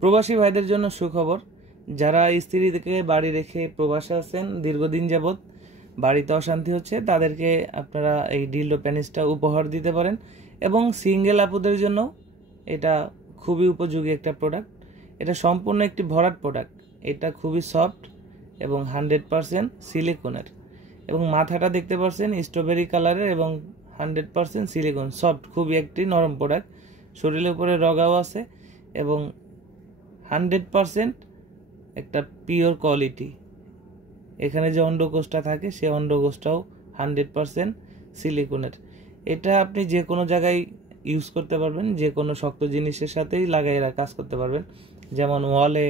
প্রবাসী ভাইদের জন্য সুখবর। যারা স্ত্রীকে বাড়ি রেখে প্রবাসে আছেন দীর্ঘদিন যাবৎ, বাড়িতে অশান্তি হচ্ছে, তাদেরকে আপনারা এই ডিলডো প্যানিসটা উপহার দিতে পারেন। এবং সিঙ্গেল আপুদের জন্য এটা খুবই উপযোগী একটা প্রোডাক্ট। এটা সম্পূর্ণ একটি ভরাট প্রোডাক্ট। এটা খুবই সফট এবং 100% সিলিকনের। এবং মাথাটা দেখতে পাচ্ছেন স্ট্রবেরি কালারের এবং 100% সিলিকন, সফট, খুবই একটি নরম প্রোডাক্ট। শরীরের উপরে রগাও আছে এবং 100% একটা পিওর কোয়ালিটি। এখানে যে অন্ডকোষটা থাকে সে অন্ডকোষটাও 100% সিলিকনের। এটা আপনি যে কোনো জায়গায় ইউজ করতে পারবেন, যে কোনো শক্ত জিনিসের সাথেই লাগাইরা কাজ করতে পারবেন, যেমন ওয়ালে,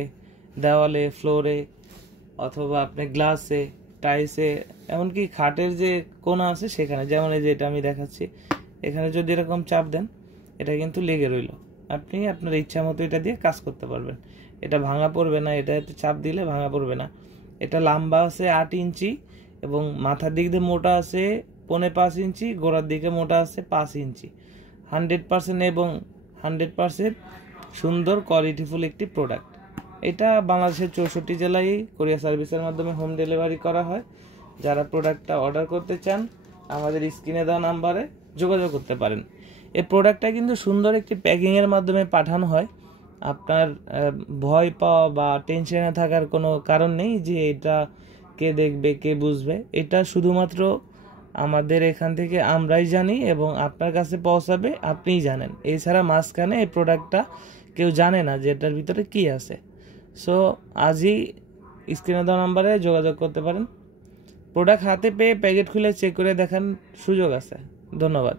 দেওয়ালে, ফ্লোরে, অথবা আপনি গ্লাসে, টাইলসে, এমনকি খাটের যে কোণা আছে সেখানে। যেমন এই যে এটা আমি দেখাচ্ছি, এখানে যদি এরকম চাপ দেন এটা কিন্তু লেগে রইল। আপনি আপনার ইচ্ছা মতো এটা দিয়ে কাজ করতে পারবেন। এটা ভাঙা পড়বে না, এটা চাপ দিলে ভাঙা পড়বে না। এটা লম্বা আছে 8 ইঞ্চি এবং মাথার দিক দিয়ে মোটা আছে 5.5 ইঞ্চি, গোড়ার দিকে মোটা আছে 5 ইঞ্চি। 100% এবং 100% সুন্দর কোয়ালিটিফুল একটি প্রোডাক্ট। এটা বাংলাদেশের 64 জেলায় কোরিয়ার সার্ভিসের মাধ্যমে হোম ডেলিভারি করা হয়। যারা প্রোডাক্টটা অর্ডার করতে চান আমাদের স্ক্রিনে দেওয়া নাম্বারে যোগাযোগ করতে পারেন। এই প্রোডাক্টটা কিন্তু সুন্দর একটি প্যাকিংয়ের মাধ্যমে পাঠানো হয়। আপনার ভয় পাওয়া বা টেনশনে থাকার কোনো কারণ নেই যে এটা কে দেখবে, কে বুঝবে। এটা শুধুমাত্র আমাদের এখান থেকে আমরাই জানি এবং আপনার কাছে পৌঁছাবে আপনিই জানেন। এছাড়া মাঝখানে এই প্রোডাক্টটা কেউ জানে না যে এটার ভিতরে কি আছে। সো আজই স্ক্রিনে দেওয়া নাম্বারে যোগাযোগ করতে পারেন। প্রোডাক্ট হাতে পেয়ে প্যাকেট খুলে চেক করে দেখার সুযোগ আছে। ধন্যবাদ।